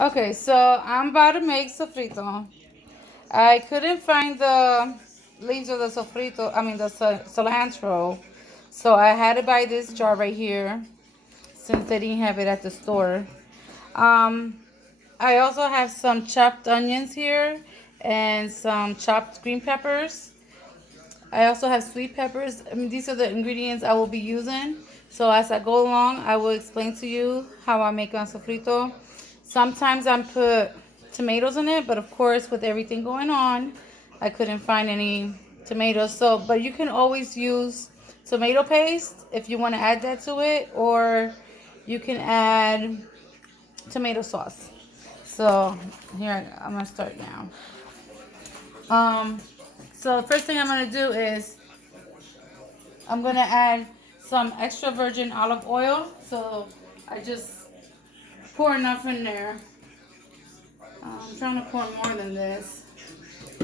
Okay, so I'm about to make sofrito. I couldn't find the leaves of the sofrito, I mean the cilantro. So I had to buy this jar right here since they didn't have it at the store. Um, I also have some chopped onions here and some chopped green peppers. I also have sweet peppers. I mean, these are the ingredients I will be using. So as I go along, I will explain to you how I make un sofrito. Sometimes I put tomatoes in it, but of course, with everything going on, I couldn't find any tomatoes. So, but you can always use tomato paste if you want to add that to it, or you can add tomato sauce. So here I'm gonna start now. Um, so the first thing I'm gonna do is I'm gonna add some extra virgin olive oil. So I just pour enough in there. I'm trying to pour more than this.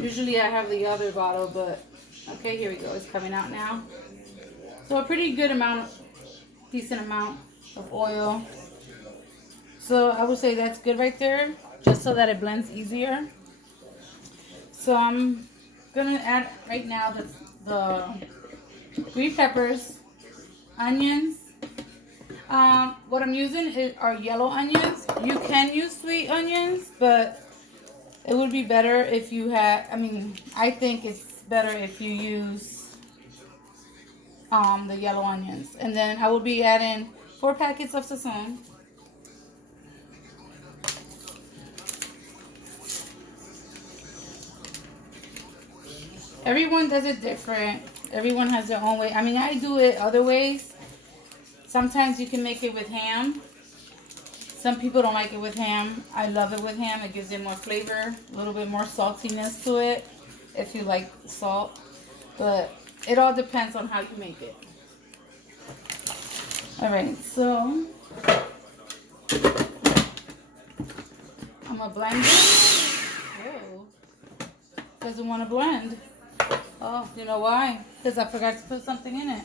Usually I have the other bottle, but okay, here we go. It's coming out now. So a pretty good amount, decent amount of oil. So I would say that's good right there, just so that it blends easier. So I'm gonna add right now the green peppers, onions. What I'm using are yellow onions. You can use sweet onions, but it would be better if you had, I mean, I think it's better if you use the yellow onions. And then I will be adding 4 packets of sazon. Everyone does it different. Everyone has their own way. I mean, I do it other ways. Sometimes you can make it with ham. Some people don't like it with ham. I love it with ham. It gives it more flavor, a little bit more saltiness to it if you like salt. But it all depends on how you make it. Alright, so I'm going to blend it. Whoa. Doesn't want to blend. Oh, you know why? Because I forgot to put something in it.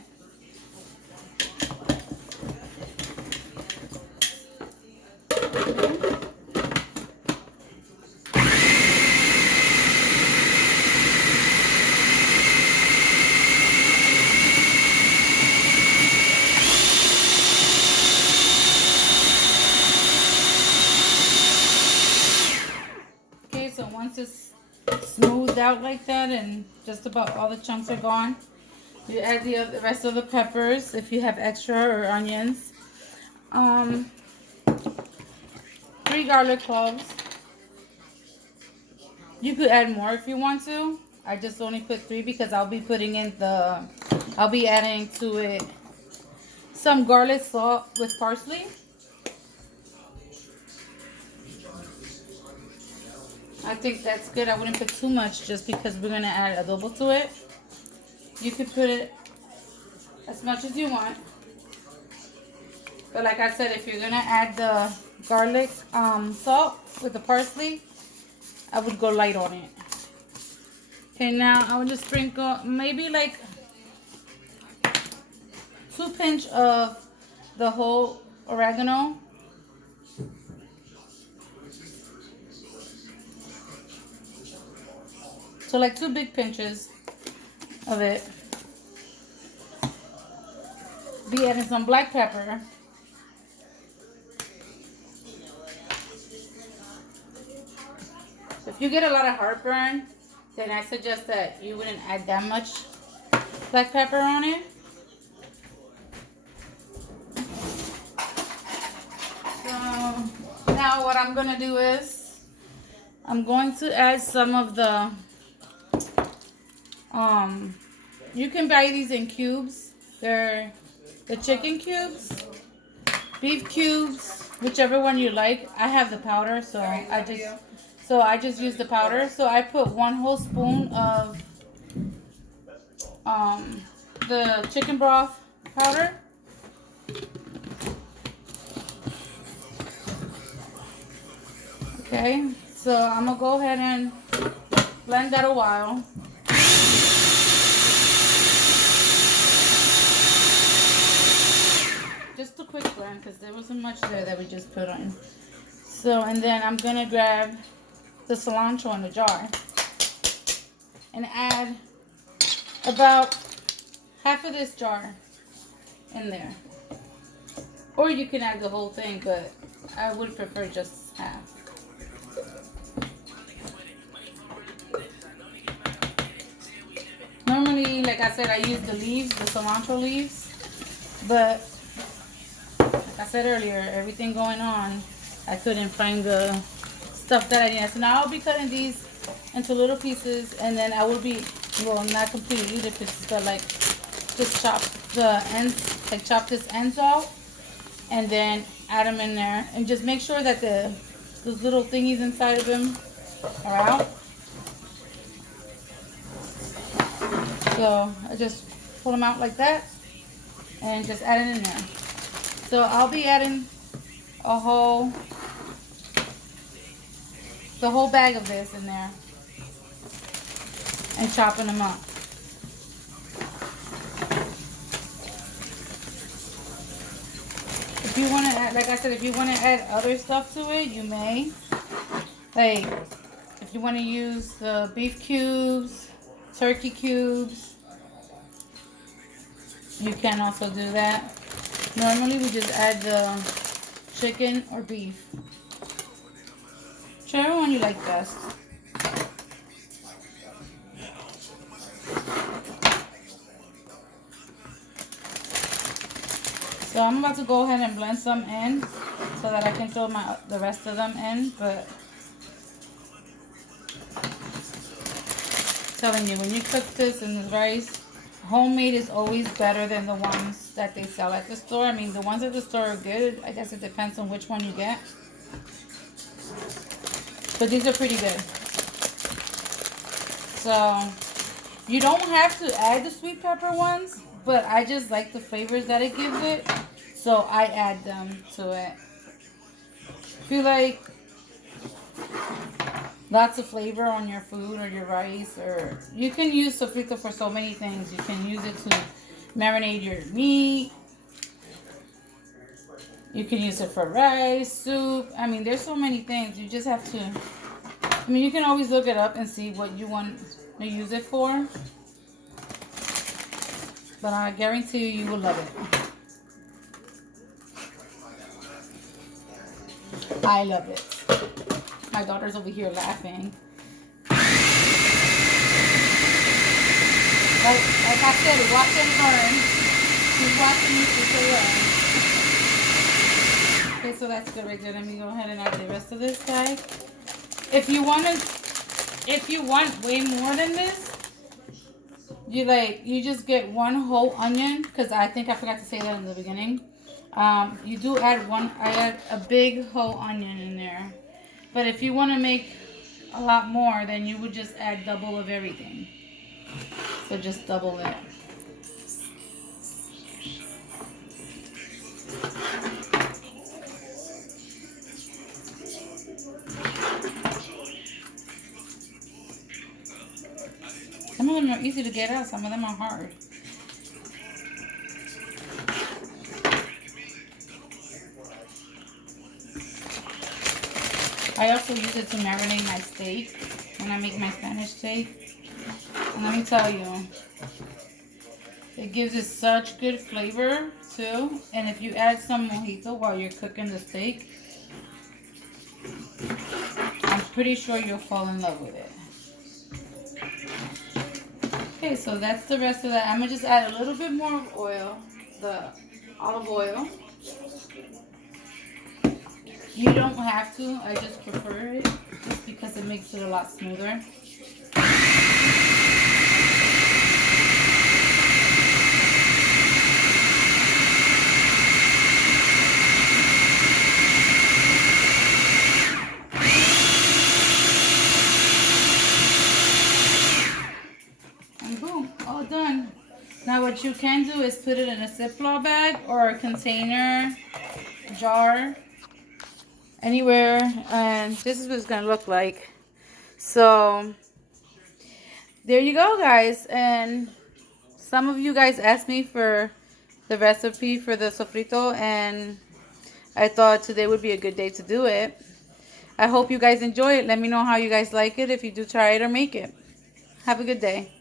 Okay, so once it's smoothed out like that and just about all the chunks are gone, you add the rest of the peppers if you have extra or onions. Um, 3 garlic cloves. You could add more if you want to. I just only put 3 because I'll be adding to it some garlic salt with parsley. I think that's good. I wouldn't put too much just because we're going to add adobo to it. You could put it as much as you want. But like I said, if you're going to add the garlic salt with the parsley, I would go light on it. Okay, now I would just sprinkle maybe like 2 pinch of the whole oregano. So like 2 big pinches of it. Be adding some black pepper. If you get a lot of heartburn, then I suggest that you wouldn't add that much black pepper on it. So now what I'm gonna do is I'm going to add some of the you can buy these in cubes. They're the chicken cubes, beef cubes, whichever one you like. I have the powder, so I just use the powder. So I put 1 whole spoon of the chicken broth powder. Okay, so I'm gonna go ahead and blend that a while. Just a quick blend because there wasn't much there that we just put on. So, and then I'm going to grab the cilantro in the jar and add about half of this jar in there. Or you can add the whole thing, but I would prefer just half. Normally, like I said, I use the leaves, the cilantro leaves. But, like I said earlier, everything going on, I couldn't find the stuff that I needed. So now I'll be cutting these into little pieces, and then I will be, well, not completely the pieces, but like just chop the ends, like chop this ends off, and then add them in there, and just make sure that those little thingies inside of them are out. So I just pull them out like that, and just add it in there. So I'll be adding the whole bag of this in there and chopping them up. If you want to add, like I said, if you want to add other stuff to it, you may. Like, if you want to use the beef cubes, turkey cubes, you can also do that. Normally, we just add the chicken or beef. Whichever one you like best. So I'm about to go ahead and blend some in so that I can throw the rest of them in. But I'm telling you, when you cook this in the rice, homemade is always better than the ones that they sell at the store. I mean, the ones at the store are good. I guess it depends on which one you get. But these are pretty good. So you don't have to add the sweet pepper ones, but I just like the flavors that it gives it, so I add them to it. If you like lots of flavor on your food or your rice, or you can use sofrito for so many things. You can use it to marinate your meat. You can use it for rice, soup. I mean, there's so many things. You just have to, I mean, you can always look it up and see what you want to use it for. But I guarantee you will love it. I love it. My daughter's over here laughing. Like I said, watch and learn. She's watching me to learn. Okay, so that's good right there. Let me go ahead and add the rest of this, guys. If you want way more than this, you just get one whole onion, because I think I forgot to say that in the beginning. You do add I add a big whole onion in there. But if you want to make a lot more, then you would just add double of everything. So just double it. Some of them are easy to get out, some of them are hard. I also use it to marinate my steak when I make my Spanish steak. And let me tell you, it gives it such good flavor too. And if you add some mojito while you're cooking the steak, I'm pretty sure you'll fall in love with it. Okay, so that's the rest of that. I'm going to just add a little bit more oil, the olive oil. You don't have to, I just prefer it just because it makes it a lot smoother. And boom, all done. Now what you can do is put it in a Ziploc bag or a container, jar, anywhere, and this is what it's gonna look like. So there you go, guys. And some of you guys asked me for the recipe for the sofrito, and I thought today would be a good day to do it. I hope you guys enjoy it. Let me know how you guys like it if you do try it or make it. Have a good day.